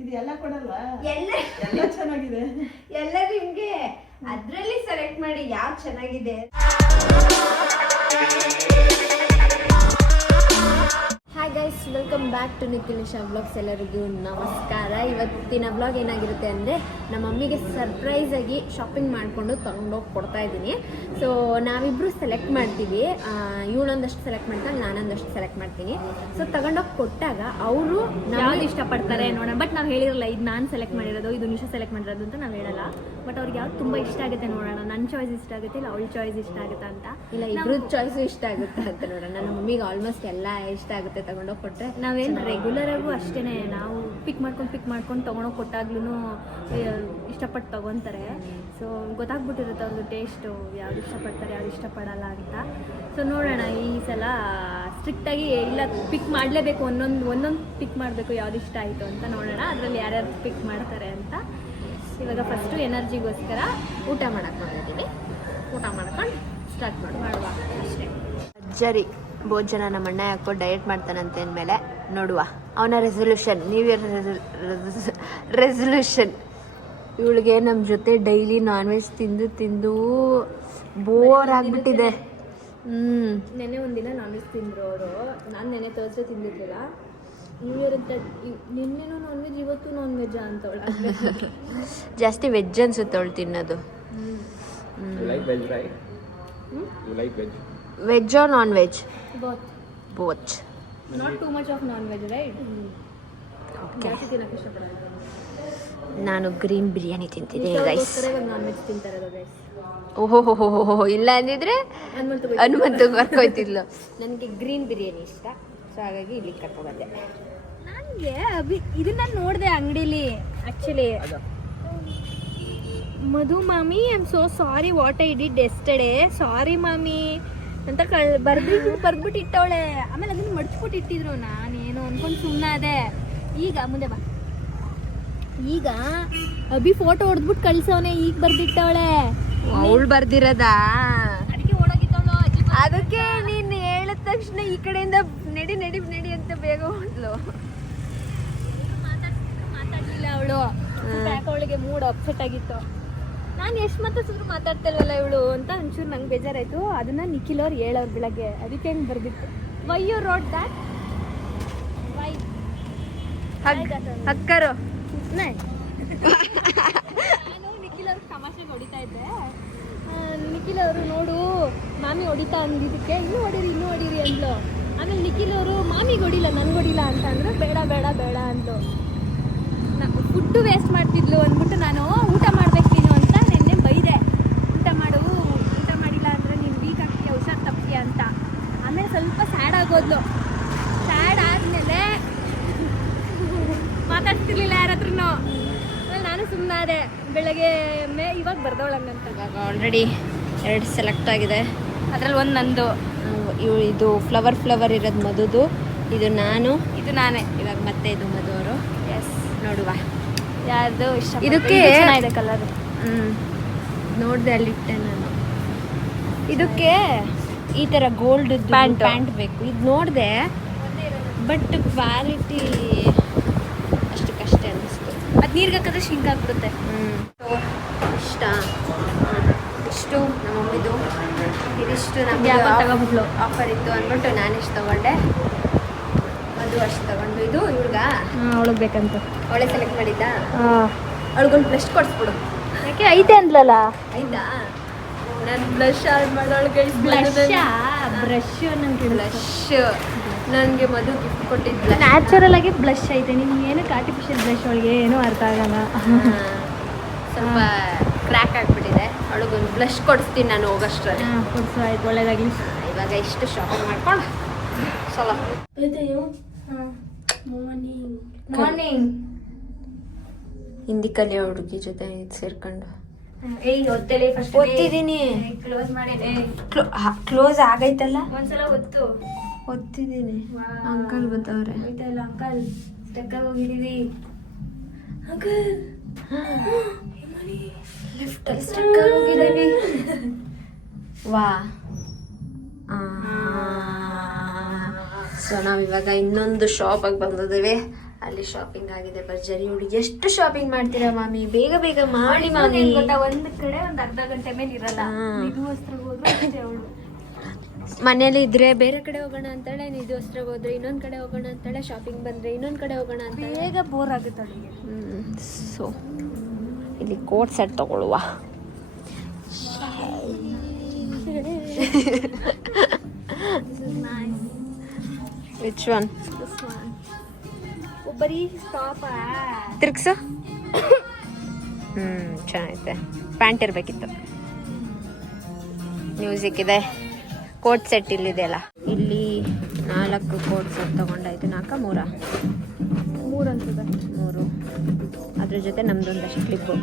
ಇದೆಲ್ಲ ಕೊಡಲ್ವಾ? ಎಲ್ಲ ಚೆನ್ನಾಗಿದೆ. ಎಲ್ಲ ನಿಮ್ಗೆ ಅದ್ರಲ್ಲಿ ಸೆಲೆಕ್ಟ್ ಮಾಡಿ ಯಾವ್ದು ಚೆನ್ನಾಗಿದೆ. Hi guys, welcome back to Nikhilesh vlogs. ಎಲ್ಲರಿಗೂ ನಮಸ್ಕಾರ. ಇವತ್ತಿನ ಬ್ಲಾಗ್ ಏನಾಗಿರುತ್ತೆ ಅಂದರೆ ನಮ್ಮ ಮಮ್ಮಿಗೆ ಸರ್ಪ್ರೈಸ್ ಆಗಿ ಶಾಪಿಂಗ್ ಮಾಡಿಕೊಂಡು ತೊಗೊಂಡೋಗಿ ಕೊಡ್ತಾ ಇದ್ದೀನಿ. ಸೊ ನಾವಿಬ್ಬರು ಸೆಲೆಕ್ಟ್ ಮಾಡ್ತೀವಿ. ಇವಳೊಂದಷ್ಟು ಸೆಲೆಕ್ಟ್ ಮಾಡ್ತಾಳೆ, ನಾನೊಂದಷ್ಟು ಸೆಲೆಕ್ಟ್ ಮಾಡ್ತೀನಿ. ಸೊ ತಗೊಂಡೋಗಿ ಕೊಟ್ಟಾಗ ಅವರು ಯಾವ್ದು ಇಷ್ಟಪಡ್ತಾರೆ ನೋಡೋಣ. ಬಟ್ ನಾವು ಹೇಳಿರಲ್ಲ ಇದು ನಾನು ಸೆಲೆಕ್ಟ್ ಮಾಡಿರೋದು, ಇದು ನಿಶಾ ಸೆಲೆಕ್ಟ್ ಮಾಡಿರೋದು ಅಂತ ನಾವು ಹೇಳಲ್ಲ. ಬಟ್ ಅವ್ರಿಗೆ ಯಾವ್ದು ತುಂಬ ಇಷ್ಟ ಆಗುತ್ತೆ ನೋಡೋಣ. ನನ್ನ ಚಾಯ್ಸ್ ಇಷ್ಟ ಆಗುತ್ತೆ ಇಲ್ಲ ಅವಳ ಚಾಯ್ಸ್ ಇಷ್ಟ ಆಗುತ್ತಾ ಅಂತ. ಇಲ್ಲ, ಇಬ್ರು ಚಾಯ್ಸು ಇಷ್ಟ ಆಗುತ್ತೆ ಅಂತ ನೋಡೋಣ. ನಮ್ಮ ಮಮ್ಮಿಗೆ ಆಲ್ಮೋಸ್ಟ್ ಎಲ್ಲ ಇಷ್ಟ ಆಗುತ್ತೆ ತಗೊಂಡೋಗಿ ಕೊಟ್ಟರೆ. ನಾವೇನು ರೆಗ್ಯುಲರ್ ಆಗು ಅಷ್ಟೇ, ನಾವು ಪಿಕ್ ಮಾಡ್ಕೊಂಡು ತೊಗೊಂಡೋಗಿ ಕೊಟ್ಟಾಗ್ಲೂ ಇಷ್ಟಪಟ್ಟು ತೊಗೊತಾರೆ. ಸೊ ಗೊತ್ತಾಗ್ಬಿಟ್ಟಿರುತ್ತೆ ಅವ್ರದ್ದು ಟೇಸ್ಟು, ಯಾವ್ದು ಇಷ್ಟಪಡ್ತಾರೆ ಯಾವ್ದು ಇಷ್ಟಪಡಲ್ಲ ಅಂತ. ಸೊ ನೋಡೋಣ ಈ ಸಲ ಸ್ಟ್ರಿಕ್ಟಾಗಿ ಇಲ್ಲ ಪಿಕ್ ಮಾಡಲೇಬೇಕು, ಒಂದೊಂದು ಪಿಕ್ ಮಾಡಬೇಕು ಯಾವ್ದು ಇಷ್ಟ ಆಯಿತು ಅಂತ. ನೋಡೋಣ ಅದರಲ್ಲಿ ಯಾರ್ಯಾರು ಪಿಕ್ ಮಾಡ್ತಾರೆ ಅಂತ. ಇವಾಗ ಫಸ್ಟು ಎನರ್ಜಿಗೋಸ್ಕರ ಊಟ ಮಾಡಕ್ಕೆ ಮಾಡಿದ್ದೀವಿ. ಊಟ ಮಾಡ್ಕೊಂಡು ಸ್ಟಾರ್ಟ್ ಮಾಡುವ ಅಷ್ಟೇ. ಭರ್ಜರಿ ಭೋಜನ ನಮ್ಮ ಅಣ್ಣ ಯಾಕೋ ಡಯಟ್ ಮಾಡ್ತಾನಂತೆ ಅಂದಮೇಲೆ ನೋಡುವ ಅವನ ರೆಸೊಲ್ಯೂಷನ್, ನ್ಯೂ ಇಯರ್ ರೆಸೊಲ್ಯೂಷನ್. ಇವಳಿಗೆ ನಮ್ಮ ಜೊತೆ ಡೈಲಿ ನಾನ್ ವೆಜ್ ತಿಂದು ಬೋರ್ ಆಗಿಬಿಟ್ಟಿದೆ. ನೆನ್ನೆ ಒಂದಿನ ನಾನ್ ವೆಜ್ ತಿಂದರು ಅವರು. ನಾನು ನೆನ್ನೆ ತೋರಿಸೇ ತಿಂದಿದ್ದಿಲ್ಲ. ನ್ಯೂ ಇಯರ್ ಅಂತ ನಿನ್ನೆನೂ ನಾನ್ ವೆಜ್, ಇವತ್ತು ನಾನ್ ವೆಜ್ ಅಂತವಳ. ಜಾಸ್ತಿ ವೆಜ್ ಅನ್ಸುತ್ತೆ ಅವಳು ತಿನ್ನೋದು. Veg or non veg? Both. Not too much of non veg, right? Okay. ತಿನ್ನಕ್ಕೆ ಇಷ್ಟಪಡಲ್ಲ. ನಾನು ಗ್ರೀನ್ ಬಿರಿಯಾನಿ ತಿಂತೀನಿ ಗೈಸ್. ನಾನ್ ವೆಜ್ ತಿಂತಾರೆ ಗೈಸ್. ಓಹೋ, ಇಲ್ಲ ಅಂದಿದ್ರೆ ಹನುಮಂತ ಬರ್ಕೋಯ್ತಿದ್ಲು. ನನಗೆ ಗ್ರೀನ್ ಬಿರಿಯಾನಿ ಇಷ್ಟ, ಸೊ ಹಾಗಾಗಿ ಇಲ್ಲಿ ಕರ್ಕೊಂಡ್ಬಂದೆ. ನನಗೆ ಇದನ್ನ ನೋಡಿದೆ ಅಂಗಡಿಲಿ. Actually Madhu mami, I am so sorry what I did yesterday, sorry mami ಅಂತ ಬರ್ದ್ಬಿಟ್ಟು ಇಟ್ಟವಳೆ. ಆಮೇಲೆ ಅದನ್ನ ಮಡ್ಚ್ಬಿಟ್ಟು ಇಟ್ಟಿದ್ರು. ನಾನೇನು ಅನ್ಕೊಂಡು ಸುಮ್ಮನೆ ಅದೇ. ಈಗ ಮುಂದೆ ಬಾ. ಈಗ ಅಭಿ ಫೋಟೋ ಹೊಡೆದ್ಬಿಟ್ಟು ಕಳ್ಸವನೆ, ಈಗ ಬರ್ದಿಟ್ಟವಳೆ. ಅವಳು ಬರ್ದಿರೋದಾ? ಅದಕ್ಕೆ ಓಡೋಗಿದ್ದವಳು. ಅದಕ್ಕೆ ನೀನು ಹೇಳಿದ ತಕ್ಷಣ ಈ ಕಡೆಯಿಂದ ನಡಿ ಅಂತ ಬೇಗ ಹೋದ್ಲು. ಮಾತಾಡ್ಲಿಲ್ಲ ಅವಳು. ಅವಳಿಗೆ ಮೂಡ್ ಅಪ್ಸೆಟ್ ಆಗಿತ್ತು. ನಾನು ಎಷ್ಟು ಮಾತಾಡ್ಸಿದ್ರು ಮಾತಾಡ್ತಿಲ್ವಲ್ಲ ಇವಳು ಅಂತ ಒಂಚೂರು ನಂಗೆ ಬೇಜಾರಾಯಿತು. ಅದನ್ನ ನಿಖಿಲ್ ಅವ್ರು ಹೇಳೋರು ಬೆಳಗ್ಗೆ. ಅದಕ್ಕೆ ಹೆಂಗೆ ಬರ್ದಿತ್ತು. Why you wrote that? Why ಅಕ್ಕರು ನಾನು ನಿಖಿಲ್ ಅವ್ರಿಗೆ ತಮಾಷೆಗೆ ಹೊಡಿತಾ ಇದ್ದೆ. ನಿಖಿಲ್ ಅವರು ನೋಡು ಮಾಮಿ ಹೊಡಿತಾ ಅಂದಿದ್ದಕ್ಕೆ ಇನ್ನೂ ಹೊಡೀರಿ ಅಂದ್ಲು. ಆಮೇಲೆ ನಿಖಿಲ್ ಅವರು ಮಾಮಿಗೆ ಹೊಡಿಲ್ಲ ನನಗೆ ಹೊಡಿಲ್ಲ ಅಂತ ಅಂದ್ರೆ ಬೇಡ ಅಂದ್ಲು. ಫುಡ್ಡು ವೇಸ್ಟ್ ಮಾಡ್ತಿದ್ಲು ಅಂದ್ಬಿಟ್ಟು ನಾನು ಊಟ ಮಾಡ್ಬೇಕು ನೀನು ಅಂತ ನೆನ್ನೆ ಬೈದೆ. ಊಟ ಮಾಡಿಲ್ಲ ಅಂದರೆ ನೀನು ವೀಕ್ ಆಗ್ತೀಯ, ಹುಷಾರು ತಪ್ಪಿಯ ಅಂತ. ಆಮೇಲೆ ಸ್ವಲ್ಪ ಸ್ಯಾಡ್ ಆಗೋದ್ಲು. ಸ್ಯಾಡ್ ಆದಮೇಲೆ ಮಾತಾಡ್ತಿರ್ಲಿಲ್ಲ ಯಾರ ಹತ್ರನೂ. ಆಮೇಲೆ ನಾನು ಸುಮ್ಮನಾದೆ. ಬೆಳಗ್ಗೆ ಇವಾಗ ಬರ್ದವಳಂಗಂತ. ಇವಾಗ ಆಲ್ರೆಡಿ 2 ಸೆಲೆಕ್ಟ್ ಆಗಿದೆ. ಅದರಲ್ಲಿ ಒಂದು ನಂದು. ಇದು ಫ್ಲವರ್ ಇರೋದು ಮಧುದು, ಇದು ಇದು ನಾನೇ. ಇವಾಗ ಮತ್ತೆ ಇದು ಮಧು ಅವರು. ಎಸ್, ನೋಡುವ ಯಾರ್ದು ಇಷ್ಟ. ಇದಕ್ಕೆ ಚೆನ್ನಾಗಿದೆ ಕಲರ್. ನೋಡಿದೆ ಅಲ್ಲಿಟ್ಟೆ ನಾನು. ಇದಕ್ಕೆ ಈ ಥರ ಗೋಲ್ಡ್ ಪ್ಯಾಂಟ್ ಬೇಕು. ಇದು ನೋಡಿದೆ, ಬಟ್ ಕ್ವಾಲಿಟಿ ಅಷ್ಟಕ್ಕಷ್ಟೇ ಅನ್ನಿಸ್ತು. ಅದು ನೀರಿಗೆ ಹಾಕಿದ್ರೆ ಶಿಂಕ್ ಆಗ್ಬಿಡುತ್ತೆ. ಇಷ್ಟು ನಮ್ಮ ಮಮ್ಮಿದು. ಇದಿಷ್ಟು ನಮಗೆ ತಗೊಬಿಟ್ಲು. ಆಫರ್ ಇತ್ತು ಅಂದ್ಬಿಟ್ಟು ನಾನು ಇಷ್ಟು ತೊಗೊಂಡೆ. ಅದು ಅಷ್ಟು ತಗೊಂಡು ಇದು ಇವ್ಗ ಅವಳಿಗೆ ಬೇಕಂತ ಅವಳೇ ಸೆಲೆಕ್ಟ್ ಮಾಡಿದ್ದ. ಅವಳಿಗೊಂದು ಬ್ಲಷ್ ಕೊಡಿಸ್ಬಿಡು. ಯಾಕೆ ಐತೆ ಅಂದ್ಲಲ್ಲ? ಐದಾ? ನಾನು ಬ್ಲಷ್ ಮಾಡೋಳಿಗೆ ನನಗೆ ಮಧು ಗಿಫ್ಟ್ ಕೊಟ್ಟಿದ್ದ. ನ್ಯಾಚುರಲ್ ಆಗಿ ಬ್ಲಷ್ ಐತೆ. ನಿಮ್ಗೆ ಏನಕ್ಕೆ ಆರ್ಟಿಫಿಷಿಯಲ್ ಬ್ಲಷ್ ಅವಳಿಗೆ ಏನೂ ಅರ್ಥ ಆಗಲ್ಲ. ಸ್ವಲ್ಪ ಕ್ರ್ಯಾಕ್ ಆಗಿಬಿಟ್ಟಿದೆ. ಅವಳಿಗೊಂದು ಬ್ಲಷ್ ಕೊಡಿಸ್ತೀನಿ ನಾನು ಹೋಗೋಷ್ಟರಲ್ಲಿ. ಕೊಡಿಸು, ಆಯ್ತು, ಒಳ್ಳೇದಾಗಲಿ. ಇವಾಗ ಇಷ್ಟು ಶಾಪಿಂಗ್ ಮಾಡ್ಕೊಂಡು ಚಲೋ. ಮಾರ್ನಿಂಗ್ ಹಿಂದಿ ಕಲಿಯೋ ಹುಡುಗಿ ಜೊತೆ ಸೇರ್ಕೊಂಡು ಓದ್ತಿದ್ದೀನಿ. ಕ್ಲೋಸ್ ಆಗೈತಲ್ಲ. ಒಂದ್ಸಲ ಓದ್ತಿದ್ದೀನಿ. ಅಂಕಲ್ ಬತ್ತವ್ರೆ. ಅಂಕಲ್ ಸ್ಟೆಕ್ಕಾಗಿ ಹೋಗಿದ್ದೀವಿ. ಅಂಕಲ್ ಲಿಫ್ಟಲ್ಲಿ ಸ್ಟೆಕ್ಕಾಗಿ ಹೋಗಿದ್ದೀವಿ. ವಾ. ಸೊ ನಾವಿವಾಗ ಇನ್ನೊಂದು ಶಾಪಿಗೆ ಬಂದಿದ್ದೀವಿ. ಅಲ್ಲಿ ಶಾಪಿಂಗ್ ಆಗಿದೆ ಭರ್ಜರಿ. ಹುಡುಗಿ ಎಷ್ಟು ಶಾಪಿಂಗ್ ಮಾಡ್ತೀರಾ ಮಾಮಿ? ಬೇಗ ಬೇಗ ಮಾಡಿ ಮಾಮಿ. ಗೊತ್ತಾ, ಒಂದ್ ಕಡೆ ಒಂದ್ ಅರ್ಧ ಗಂಟೆ ಮೇಲೆ ಇರಲ್ಲ. ನಿಧು ವಸ್ತ್ರಕ್ಕೆ ಹೋದ್ರು ಅಷ್ಟೇ ಅವಳು. ಮನೇಲಿ ಇದ್ರೆ ಬೇರೆ ಕಡೆ ಹೋಗೋಣ ಅಂತಾಳೆ, ನಿಧು ವಸ್ತ್ರಕ್ಕೆ ಹೋದ್ರೆ ಇನ್ನೊಂದ್ ಕಡೆ ಹೋಗೋಣ ಅಂತಾಳೆ, ಶಾಪಿಂಗ್ ಬಂದ್ರೆ ಇನ್ನೊಂದ್ ಕಡೆ ಹೋಗೋಣ ಅಂತ ಬೇಗ ಬೋರ್ ಆಗುತ್ತೆ ಅವಳಿಗೆ. ಸೊ ಇಲ್ಲಿ ಕೋಟ್ ಸೆಟ್ ತಗೊಳ್ಳುವ. Which one? ಬರೀ ಟಾಪ್ ತಿರ್ಗ್ಸು. ಚೆನ್ನಾಗೈತೆ. ಪ್ಯಾಂಟ್ ಇರ್ಬೇಕಿತ್ತು. ಮ್ಯೂಸಿಕ್ ಇದೆ. ಕೋಟ್ ಸೆಟ್ ಇಲ್ಲಿದೆ ಅಲ್ಲ, ಇಲ್ಲಿ 4 ಕೋಟ್ ಸೆಟ್ ತಗೊಂಡಾಯ್ತು. 4 ಮೂರು ಅನ್ಸುತ್ತೆ. 3. ಅದ್ರ ಜೊತೆ ನಮ್ದೊಂದಷ್ಟು clip.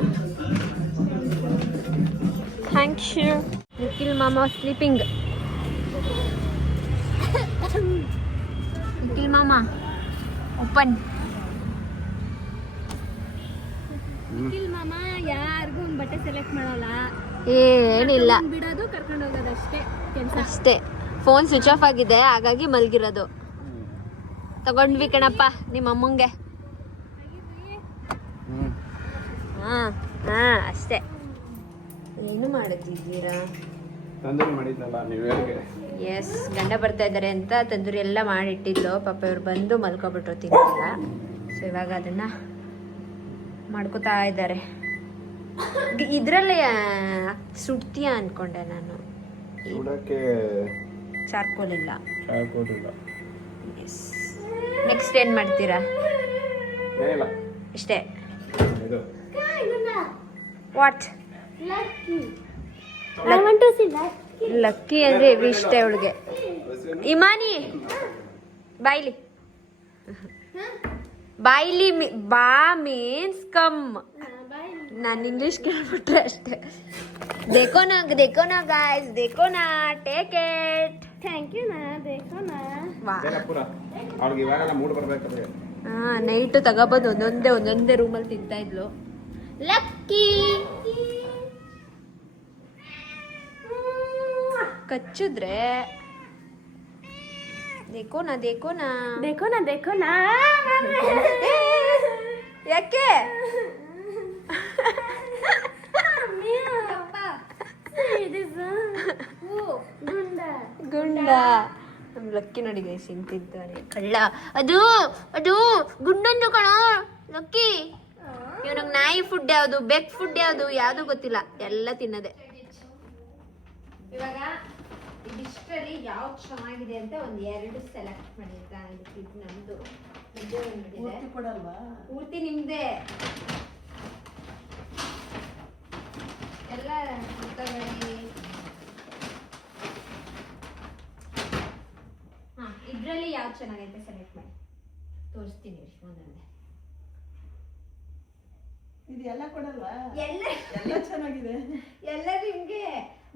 Thank you. Nikhil mama sleeping. Nikhil ಮಾಮ ಓಪನ್. ನಿಖಿಲ್ ಮಾಮ ಯಾರಿಗೂ ಒಂದು ಬಟ್ಟೆ ಸೆಲೆಕ್ಟ್ ಮಾಡೋಲ್ಲ, ಏನಿಲ್ಲ, ಬಿಡೋದು ಕರ್ಕೊಂಡು ಹೋಗೋದು ಅಷ್ಟೇ ಕೆಲಸ. ಅಷ್ಟೇ. ಫೋನ್ ಸ್ವಿಚ್ ಆಫ್ ಆಗಿದೆ, ಹಾಗಾಗಿ ಮಲ್ಗಿರೋದು. ತಗೊಂಡ್ವಿ ಕಣಪ್ಪ ನಿಮ್ಮ ಅಮ್ಮಂಗೆ. ಹಾ ಅಷ್ಟೇ. ಏನು ಮಾಡುತ್ತಿದ್ದೀರಾ? ತಂದೂರಿ ಮಾಡಿದ್ನಲ್ಲ ನೀವು ಹೇಳಿಗೆ. ಎಸ್, ಗಂಡ ಬರ್ತಾ ಇದ್ದಾರೆ ಅಂತ ತಂದೂರಿ ಎಲ್ಲ ಮಾಡಿಟ್ಟಿದ್ಲು. ಪಾಪ ಇವ್ರು ಬಂದು ಮಲ್ಕೊಬಿಟ್ರು, ತಿಂತಿಲ್ಲ. ಸೊ ಇವಾಗ ಅದನ್ನ ಮಾಡ್ಕೋತಾ ಇದ್ದಾರೆ. ಇದ್ರಲ್ಲೇ ಸುಡ್ತೀಯಾ ಅನ್ಕೊಂಡೆ ನಾನು. ಸುಡಕ್ಕೆ ಚಾರ್ಕೋಲ್ ಇಲ್ಲ. ಚಾರ್ಕೋಲ್ ಇಲ್ಲ. ಎಸ್. ನೆಕ್ಸ್ಟ್ ಏನು ಮಾಡ್ತೀರಾ? ಏನಿಲ್ಲ, ಇಷ್ಟೇ. ಇದು ವಾಟ್? ಲಕ್ಕಿ ಅಂದ್ರೆ ಇಷ್ಟ ಅವಳಿಗೆ. ಇಮಾನಿ ಬಾಯ್ಲಿ. ಬಾಯ್ಲಿ ಬಾ ಮೀನ್ಸ್ ಕಮ್. ನಾನು ಇಂಗ್ಲಿಷ್ ಕೇಳ್ಬಿಟ್ರೆ ಅಷ್ಟೇ. ದೇಕೋನಾ ಗಾಯ್ಸ್, ದೇಕೋನಾ, ಟೇಕ್ ಇಟ್. ಥ್ಯಾಂಕ್ ಯು ನಾ, ದೇಕೋನಾ. ಪೂರ ಅವ್ಳಿಗೆ ಇವಾಗೆಲ್ಲ ಮೂಡ್ ಬರ್ಬೇಕಾದ್ರೆ. ನೈಟ್ ತಗೊಬಂದು ಒಂದೊಂದೇ ರೂಮಲ್ಲಿ ತಿಂತಾ ಇದ್ಲು. ಲಕ್ಕಿ ಕಚ್ಚಿದ್ರೆ ದೇಕೋನಾ. ಯಾಕೆ? ಗುಂಡ ನಮ್ ಲಕ್ಕಿ ನೋಡಿ ಗೈಸ್ ಹಿಂಗ್ ತಿಂತಾನೆ. ಕಳ್ಳ ಅದು ಗುಂಡನ್ನು ಕಣ ಲಕ್ಕಿ. ಇವನಿಗೆ ನಾಯಿ ಫುಡ್ ಯಾವುದು, ಬೆಕ್ ಫುಡ್ ಯಾವುದು ಗೊತ್ತಿಲ್ಲ, ಎಲ್ಲ ತಿನ್ನದೆ. ಇವಾಗ ಇದಿಷ್ಟರಲ್ಲಿ ಯಾವ್ದು ಚೆನ್ನಾಗಿದೆ ಅಂತ 2 ಸೆಲೆಕ್ಟ್ ಮಾಡಿರ್ತಾ. ಇದು ನಮ್ದು ಪೂರ್ತಿ ನಿಮ್ದೆ ಎಲ್ಲ. ಇದ್ರಲ್ಲಿ ಯಾವ್ದು ಚೆನ್ನಾಗೈತೆ ಸೆಲೆಕ್ಟ್ ಮಾಡಿ ತೋರಿಸ್ತೀನಿ ಒಂದೊಂದೇ. ಇದು ಎಲ್ಲ ಕೊಡಲ್ವಾ? ಎಲ್ಲ ಚೆನ್ನಾಗಿದೆ. ಎಲ್ಲ ನಿಮ್ಗೆ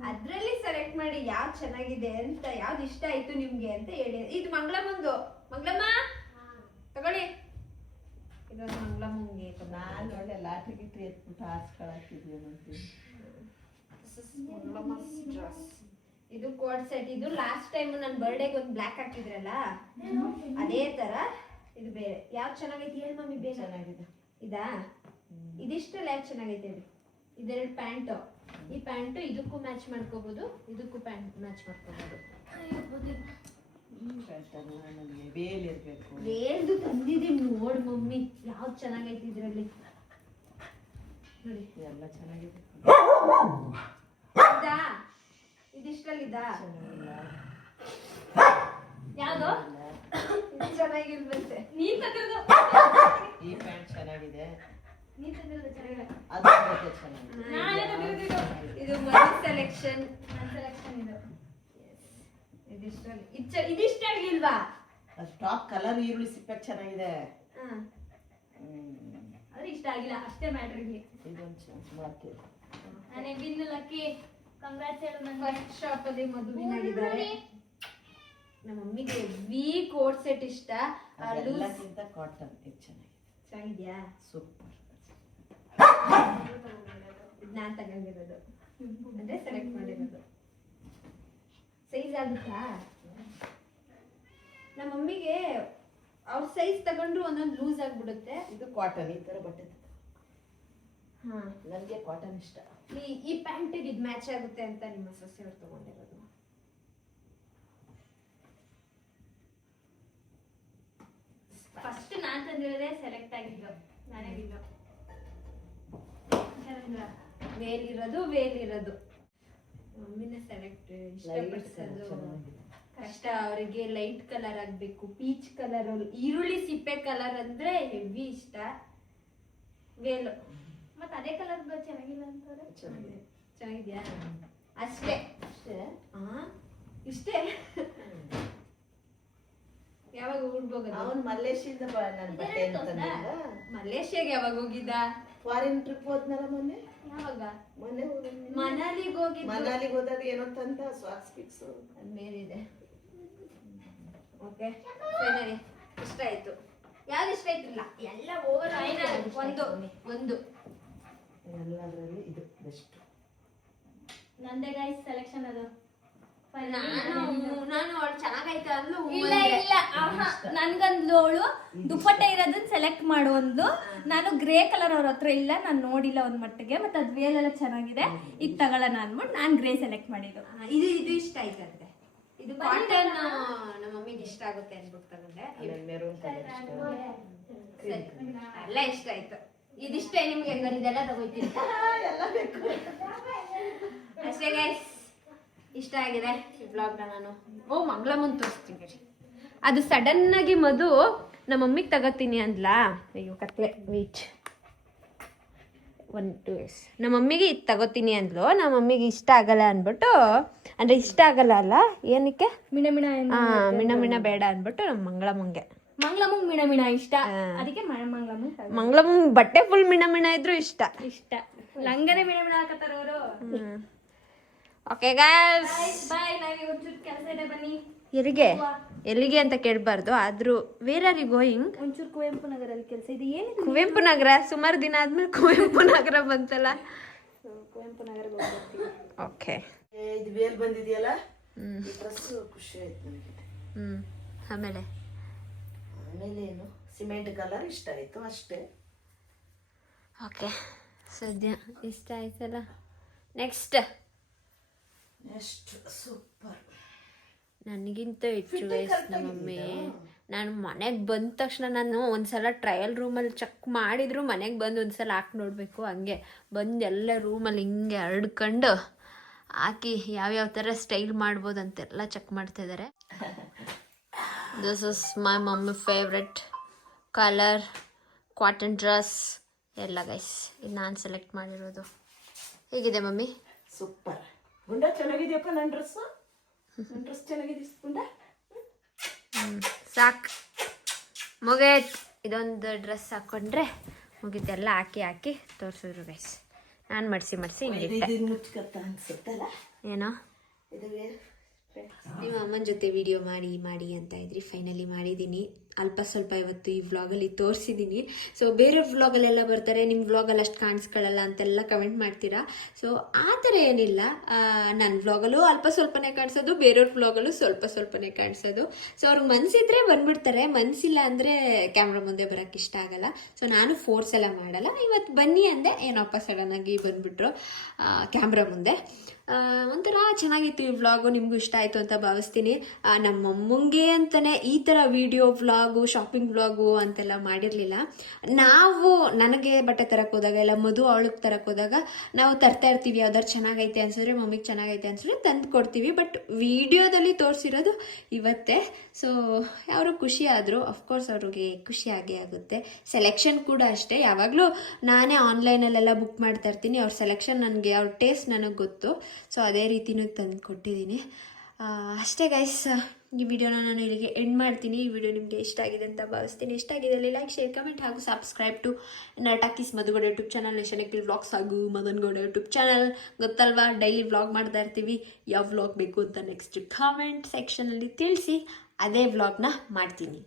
ಅದ್ರಲ್ಲಿ ಸೆಲೆಕ್ಟ್ ಮಾಡಿ ಯಾವ್ದು ಚೆನ್ನಾಗಿದೆ ಅಂತ, ಯಾವ್ದು ಇಷ್ಟ ಆಯ್ತು ನಿಮ್ಗೆ ಅಂತ ಹೇಳಿ. ಇದು ಮಂಗಳಮ್ಮಂದು. ಮಂಗಳಮ್ಮ ತಗೊಳ್ಳಿ. ಇದೊಂದು ಮಂಗಳಮ್ಮಂಗೆ. ನಾನು ಒಳ್ಳೆ ಲಾಟ್ರಿ ಗಿಟ್ರಿ ಎತ್ಬಿಟ್ಟು ಹಾಸ್ಕೊಳಕ್ತಿದ್ವಿ ಅಂತೀನಿ. ಇದು ಕೋಡ್ ಸೆಟ್. ಇದು ಲಾಸ್ಟ್ ಟೈಮ್ ನನ್ನ ಬರ್ಡೇಗೆ ಒಂದು ಬ್ಲ್ಯಾಕ್ ಹಾಕಿದ್ರಲ್ಲ, ಅದೇ ತರ ಇದು ಬೇರೆ. ಯಾವ್ದು ಚೆನ್ನಾಗೈತಿ ಹೇಳಿ ಮಮ್ಮಿ? ಬೇಗ ಚೆನ್ನಾಗಿದೆ. ಇದಾ? ಇದಿಷ್ಟಲ್ಲ ಯಾವ್ದು ಚೆನ್ನಾಗೈತೆ ಹೇಳಿ? ಇದೆರಡು ಪ್ಯಾಂಟು. ಈ ಪ್ಯಾಂಟು ಇದಕ್ಕೂ ಮ್ಯಾಚ್ ಮಾಡ್ಕೋಬಹುದು, ಇದಕ್ಕೂ ಪ್ಯಾಂಟ್ ಮ್ಯಾಚ್ ಮಾಡ್ಕೋಬಹುದು. ವೇಲ್ದು ತಂದಿದ್ದೀನಿ ನೋಡ್ ಮಮ್ಮಿ, ಯಾವ್ದು ಚೆನ್ನಾಗೈತಿ ಇದ್ರಲ್ಲಿ ನೋಡಿ. ಎಲ್ಲ ಚೆನ್ನಾಗಿದೆ. ಇದಾ? ಇದಿಷ್ಟಲ್ಲಿ ಇದಾ? ಯಾವ್ದು ಚೆನ್ನಾಗಿಲ್ವಂತೆ? ನೀನ್ ತಂದಿರೋದು. ಈ ಪ್ಯಾಂಟ್ ಚೆನ್ನಾಗಿದೆ. ನೀನ್ ತಂದಿರೋದು ಚೆನ್ನಾಗಿಲ್ಲ. ಅದು ಚೆನ್ನಾಗಿದೆ. ಇದು ಮನಿ ಸೆಲೆಕ್ಷನ್. ನನ್ನ ಸೆಲೆಕ್ಷನ್ ಇದು. ಇದಿಷ್ಟಲ್ಲಿ ಇದಿಷ್ಟಾಗಿಲ್ವಾ? ಟಾಪ್ ಕಲರ್ ಈರುಳ್ಳಿ ಸಿಪ್ಪೆ ಚೆನ್ನಾಗಿದೆ. ಆದ್ರೆ ಇಷ್ಟ ಆಗಿಲ್ಲ ಅಷ್ಟೇ ಮ್ಯಾಟ್ರ್. ಇಲ್ಲಿ ಇದೊಂದು ಚಾನ್ಸ್ ಮಾಡ್ತೀವಿ. ನಾನೇ ಬಿನ್ನು ಲಕ್ಕಿ. ಕಂಗ್ರಾಟ್ಸ್ ಹೇಳು ನಂಗೆ. ಫಸ್ಟ್ ಶಾಪ್ ಅಲ್ಲಿ ಮದುವೆನಾಗಿದ್ದಾರೆ. ನಮ್ಮ ಮಮ್ಮಿಗೆ ವಿ ಕೋಟ್ ಸೆಟ್ ಇಷ್ಟ. ಎಲ್ಲಕ್ಕಿಂತ ಕಾಟನ್ ಇದು ಚೆನ್ನಾಗಿದೆ. ಚೆನ್ನಾಗಿದ್ಯಾ? ಸೂಪರ್. ನಾನ್ ತಗೊಂಡಿರೋದು ಅಂದ್ರೆ ಸೆಲೆಕ್ಟ್ ಮಾಡಿರೋದು. ಸೈಜ್ ಆಗುತ್ತಾ? ನಮ್ಮ ಮಮ್ಮಿಗೆ ಅವ್ರ ಸೈಜ್ ತಗೊಂಡ್ರು ಒಂದೊಂದು ಲೂಸ್ ಆಗಿಬಿಡುತ್ತೆ. ಇದು ಕಾಟನ್ ಈ ತರ ಬಟ್ಟೆ. ಹಾ, ನನಗೆ ಕಾಟನ್ ಇಷ್ಟ. ಈ ಪ್ಯಾಂಟಿಗೆ ಇದು ಮ್ಯಾಚ್ ಆಗುತ್ತೆ ಅಂತ ನಿಮ್ಮ ಸೊಸೆಯವ್ರು ತಗೊಂಡಿರೋದು. ಫಸ್ಟ್ ನಾನ್ ತಂದಿರೋದೇ ಸೆಲೆಕ್ಟ್ ಆಗಿದ್ದು ನಾನೇ ಬಿದ್ದು. ವೇಲ್ ಇರೋದು ಮಮ್ಮಿನ ಸೆಲೆಕ್ಟ್ ಇಷ್ಟಪಡಿಸೋದು ಕಷ್ಟ. ಅವರಿಗೆ ಲೈಟ್ ಕಲರ್ ಆಗ್ಬೇಕು, ಪೀಚ್ ಕಲರ್, ಈರುಳ್ಳಿ ಸಿಪ್ಪೆ ಕಲರ್ ಅಂದ್ರೆ ಹೆವಿ ಇಷ್ಟ. ವೇಲು ಮತ್ತೆ ಅದೇ ಕಲರ್ ಚೆನ್ನಾಗಿಲ್ಲ ಅಂತಾರೆ. ಚೆನ್ನಾಗಿದ್ಯಾ? ಅಷ್ಟೇ ಅಷ್ಟೇ. ಇಷ್ಟೇ. ಯಾವಾಗ ಉಡ್ಬೋಗದು? ಅವನ್ ಮಲ್ಲೇಶಿಂದ ನನ್ನ ಬಟ್ಟೆ ಏನು ತಂದಿಲ್ಲ. ಮಲೇಷ್ಯಾಗೆ ಯಾವಾಗ ಹೋಗಿದ್ದ? ಫಾರಿನ್ ಟ್ರಿಪ್ ಹೋದ್ನಲ್ಲ ಮೊನ್ನೆ. ಯಾವಾಗ? ಮೊನ್ನೆ ಮನಾಲಿಗೆ ಹೋಗಿದ್ದ. ಮನಾಲಿಗೆ ಹೋದಾಗ ಏನೋ ತಂದ ಸಾಕ್ಸ್ ಪಿಕ್ಸ್ ಮೇಲಿದೆ. ಓಕೆ, ಫೈನಲಿ ಇಷ್ಟ ಆಯ್ತು. ಯಾವ್ದು ಇಷ್ಟ ಆಯ್ತಿಲ್ಲ, ಎಲ್ಲ ಓವರ್ ಒಂದು ಎಲ್ಲದರಲ್ಲಿ ಇದು ಬೆಸ್ಟ್. ನಂದೇ ಗೈಸ್ ಸೆಲೆಕ್ಷನ್ ಅದು. ನಾನು ಅವಳು ಚೆನ್ನಾಗೈತೆ ಅಂದ್ಲು. ಇಲ್ಲ ನನ್ಗಂದ್ಲು ಅವಳು ದುಪ್ಪಟ್ಟೆ ಇರೋದನ್ನ ಸೆಲೆಕ್ಟ್ ಮಾಡು ಅಂದ್ಲು. ನಾನು ಗ್ರೇ ಕಲರ್ ಅವ್ರ ಹತ್ರ ಇಲ್ಲ, ನಾನು ನೋಡಿಲ್ಲ ಒಂದ್ ಮಟ್ಟಿಗೆ. ಮತ್ತೆ ಅದ್ ವೇಲೆಲ್ಲ ಚೆನ್ನಾಗಿದೆ, ಇದು ತಗೊಳ್ಳೋಣ ಅಂದ್ಬಿಟ್ಟು ನಾನು ಗ್ರೇ ಸೆಲೆಕ್ಟ್ ಮಾಡಿದ್ದು. ಇದು ಇಷ್ಟ ಆಯ್ತಂತೆ. ಇದು ಕಾಟನ್ ನಮ್ಮ ಮಮ್ಮಿಗೆ ಇಷ್ಟ ಆಗುತ್ತೆ ಅಂದ್ಬಿಟ್ಟು ತಗೊಂಡೆ. ಮೆರೂನ್ ಕಲರ್ ಇಷ್ಟ. ಎಲ್ಲ ಇಷ್ಟ ಆಯ್ತು. ಇದಿಷ್ಟೇ ನಿಮ್ಗೆ ಹೆಂಗಾರ ಇದೆಲ್ಲ ತಗೋತೀನಿ. ಎಲ್ಲ ಬೇಕು. ಅಷ್ಟೇ ಗೈಸ್, ಇಷ್ಟ ಆಗಿದೆ ಈ ಬ್ಲಾಗ್ನ. ನಾನು ಮಂಗಳಮ್ಮನ್ ತೋರಿಸ್ತೀನಿ. ಅದು ಸಡನ್ ಆಗಿ ಮಧು ನಮ್ಮ ಮಮ್ಮಿಗೆ ತಗೋತೀನಿ ಅಂದ್ಲಾ. ಅಯ್ಯೋ ಕತ್ಲೆ ವೀಚ್ 1 2 years ನಮ್ಮ ಮಮ್ಮಿಗೆ ಇದು ತಗೋತೀನಿ ಅಂದ್ಲು. ನಮ್ಮ ಮಮ್ಮಿಗೆ ಇಷ್ಟ ಆಗಲ್ಲ ಅಂದ್ಬಿಟ್ಟು, ಅಂದ್ರೆ ಇಷ್ಟ ಆಗಲ್ಲ ಅಲ್ಲ, ಏನಕ್ಕೆ ಮಿಣ ಬೇಡ ಅಂದ್ಬಿಟ್ಟು ನಮ್ಮ ಮಂಗಳಮ್ಮಂಗೆ ಮಿಣ ಇಷ್ಟ, ಅದಕ್ಕೆ ಮಂಗಳಮ್ಮಂಗ್ ಬಟ್ಟೆ ಫುಲ್ ಮಿಣ ಇದ್ರು ಇಷ್ಟ. ಲಂಗನೆ ಮಿಣ ಹಾಕತ್ತಾರ ಅವರು. ಓಕೆ ಗಾಯ್ಸ್, ಬಾಯ್. ನನಗೆ ಒಂಚೂರು ಕೆಲಸ ಇದೆ, ಬನ್ನಿ. ಎಲ್ಲಿಗೆ ಅಂತ ಕೇಳಬಾರ್ದು. ಆದ್ರೂ ವೇರ್ ಆರ್ ಯು ಗೋಯಿಂಗ್? ಒಂಚೂರು ಕುವೆಂಪು ನಗರಲ್ಲಿ ಕೆಲಸ ಇದೆ. ಏನಿದೆ ಕುವೆಂಪು ನಗರ? ಸುಮಾರು ದಿನ ಆದ್ಮೇಲೆ ಕುವೆಂಪು ನಗರ ಬಂತಲ್ಲ. ಕುವೆಂಪು ನಗರಕ್ಕೆ ಹೋಗ್ತೀವಿ. ಓಕೆ, ಇದು ವೇಲ್ ಬಂದಿದೆಯಲ್ಲ, ಈ ಡ್ರೆಸ್ ಖುಷಿ ಆಯ್ತು ನನಗೆ. ಆಮೇಲೆ ಏನು ಸಿಮೆಂಟ್ ಕಲರ್ ಇಷ್ಟ ಆಯ್ತು ಅಷ್ಟೇ. ಓಕೆ, ಸದ್ಯ ಇಷ್ಟ ಆಯ್ತಲ್ಲ. Next super. ನನಗಿಂತ ಹೆಚ್ಚು ವಯಸ್ಸು ನಮ್ಮ ಮಮ್ಮಿ. ನಾನು ಮನೆಗೆ ಬಂದ ತಕ್ಷಣ ನಾನು ಒಂದ್ಸಲ ಟ್ರಯಲ್ ರೂಮಲ್ಲಿ ಚೆಕ್ ಮಾಡಿದ್ರು, ಮನೆಗೆ ಬಂದು ಒಂದ್ಸಲ ಹಾಕಿ ನೋಡಬೇಕು. ಹಂಗೆ ಬಂದು ಎಲ್ಲ ರೂಮಲ್ಲಿ ಹಿಂಗೆ ಹರಡ್ಕೊಂಡು ಹಾಕಿ ಯಾವ್ಯಾವ ಥರ ಸ್ಟೈಲ್ ಮಾಡ್ಬೋದು ಅಂತೆಲ್ಲ ಚೆಕ್ ಮಾಡ್ತಾ ಇದ್ದಾರೆ. This is my mummy favourite colour cotton dress ಎಲ್ಲ ಗೈಸ್. ಇದು ನಾನು ಸೆಲೆಕ್ಟ್ ಮಾಡಿರೋದು. ಹೇಗಿದೆ ಮಮ್ಮಿ? ಸೂಪರ್. ಗುಂಡ ಚೆನ್ನಾಗಿದೆಯಪ್ಪ. ನನ್ನ ಡ್ರೆಸ್ ಚೆನ್ನಾಗಿದೆ ಗುಂಡ. ಸಾಕು, ಮುಗೀತ್. ಇದೊಂದು ಡ್ರೆಸ್ ಹಾಕ್ಕೊಂಡ್ರೆ ಮುಗೀತೆಲ್ಲ. ಹಾಕಿ ತೋರಿಸಿದ್ರು ಗೈಸ್. ನಾನು ಮಡಿಸಿ ಹಿಂಗಿಟ್ಟೆ. ಮುಚ್ಕತ್ತ ಅನ್ಸುತ್ತಲ್ಲ ಏನೋ. ಇದು ನಿಮ್ಮ ಅಮ್ಮನ ಜೊತೆ ವಿಡಿಯೋ ಮಾಡಿ ಅಂತ ಇದ್ರಿ. ಫೈನಲಿ ಮಾಡಿದ್ದೀನಿ. ಅಲ್ಪ ಸ್ವಲ್ಪ ಇವತ್ತು ಈ ವ್ಲಾಗಲ್ಲಿ ತೋರಿಸಿದ್ದೀನಿ. ಸೊ ಬೇರೆಯವ್ರ ವ್ಲಾಗಲ್ಲೆಲ್ಲ ಬರ್ತಾರೆ, ನಿಮ್ಮ ವ್ಲಾಗಲ್ಲಿ ಅಷ್ಟು ಕಾಣಿಸ್ಕೊಳ್ಳಲ್ಲ ಅಂತೆಲ್ಲ ಕಮೆಂಟ್ ಮಾಡ್ತೀರಾ. ಸೊ ಆ ಥರ ಏನಿಲ್ಲ. ನನ್ನ ವ್ಲಾಗಲ್ಲೂ ಅಲ್ಪ ಸ್ವಲ್ಪನೇ ಕಾಣಿಸೋದು, ಬೇರೆಯವ್ರ ವ್ಲಾಗಲ್ಲೂ ಸ್ವಲ್ಪನೇ ಕಾಣಿಸೋದು. ಸೊ ಅವ್ರಿಗೆ ಮನಸ್ಸಿದ್ರೆ ಬಂದ್ಬಿಡ್ತಾರೆ, ಮನಸ್ಸಿಲ್ಲ ಅಂದರೆ ಕ್ಯಾಮ್ರಾ ಮುಂದೆ ಬರೋಕ್ಕೆ ಇಷ್ಟ ಆಗಲ್ಲ. ಸೊ ನಾನು ಫೋರ್ಸ್ ಎಲ್ಲ ಮಾಡಲ್ಲ. ಇವತ್ತು ಬನ್ನಿ ಅಂದೆ, ಏನಪ್ಪ ಸಡನ್ನಾಗಿ ಬಂದುಬಿಟ್ರು ಕ್ಯಾಮ್ರಾ ಮುಂದೆ. ಒಂಥರ ಚೆನ್ನಾಗಿತ್ತು ಈ ವ್ಲಾಗು. ನಿಮಗೂ ಇಷ್ಟ ಆಯಿತು ಅಂತ ಭಾವಿಸ್ತೀನಿ. ನಮ್ಮ ಅಮ್ಮಂಗೆ ಅಂತಲೇ ಈ ಥರ ವಿಡಿಯೋ ವ್ಲಾಗು, ಶಾಪಿಂಗ್ ವ್ಲಾಗು ಅಂತೆಲ್ಲ ಮಾಡಿರಲಿಲ್ಲ. ನಾವು ನನಗೆ ಬಟ್ಟೆ ತರಕ್ಕೆ ಹೋದಾಗ, ಇಲ್ಲ ಮಧು ಅವಳಿಗೆ ತರಕ್ಕೆ ಹೋದಾಗ ನಾವು ತರ್ತಾ ಇರ್ತೀವಿ. ಯಾವ್ದಾರು ಚೆನ್ನಾಗೈತೆ ಅನ್ಸಿದ್ರೆ, ಮಮ್ಮಿಗೆ ಚೆನ್ನಾಗೈತೆ ಅನ್ಸಿದ್ರೆ ತಂದು ಕೊಡ್ತೀವಿ. ಬಟ್ ವಿಡಿಯೋದಲ್ಲಿ ತೋರಿಸಿರೋದು ಇವತ್ತೇ. ಸೊ ಅವರು ಖುಷಿ ಆದರು. ಅಫ್ಕೋರ್ಸ್ ಅವ್ರಿಗೆ ಖುಷಿ ಆಗೇ ಆಗುತ್ತೆ. ಸೆಲೆಕ್ಷನ್ ಕೂಡ ಅಷ್ಟೇ. ಯಾವಾಗಲೂ ನಾನೇ ಆನ್ಲೈನಲ್ಲೆಲ್ಲ ಬುಕ್ ಮಾಡ್ತಾ ಇರ್ತೀನಿ. ಅವ್ರ ಸೆಲೆಕ್ಷನ್ ನನಗೆ, ಅವ್ರ ಟೇಸ್ಟ್ ನನಗೆ ಗೊತ್ತು. ಸೊ ಅದೇ ರೀತಿನೂ ತಂದು ಕೊಟ್ಟಿದ್ದೀನಿ. ಅಷ್ಟೇ ಗೈಸ್, ಈ ವಿಡಿಯೋನ ನಾನು ಇಲ್ಲಿಗೆ ಎಂಡ್ ಮಾಡ್ತೀನಿ. ಈ ವಿಡಿಯೋ ನಿಮಗೆ ಇಷ್ಟ ಆಗಿದೆ ಅಂತ ಭಾವಿಸ್ತೀನಿ. ಇಷ್ಟ ಆಗಿದೆ ಲೈಕ್, ಶೇರ್, ಕಮೆಂಟ್ ಹಾಗೂ subscribe to ನಟಾಕಿಸ್ Madhu Gowda YouTube channel, ನೇಷನಕಿಲ್ vlogs ಹಾಗೂ ಮದನ್ ಗೌಡ ಯೂಟ್ಯೂಬ್ ಚಾನಲ್. ಗೊತ್ತಲ್ವಾ, ಡೈಲಿ ವ್ಲಾಗ್ ಮಾಡ್ತಾ ಇರ್ತೀವಿ. ಯಾವ ವ್ಲಾಗ್ ಬೇಕು ಅಂತ ನೆಕ್ಸ್ಟ್ ಕಾಮೆಂಟ್ ಸೆಕ್ಷನಲ್ಲಿ ತಿಳಿಸಿ, ಅದೇ ವ್ಲಾಗ್ನ ಮಾಡ್ತೀನಿ.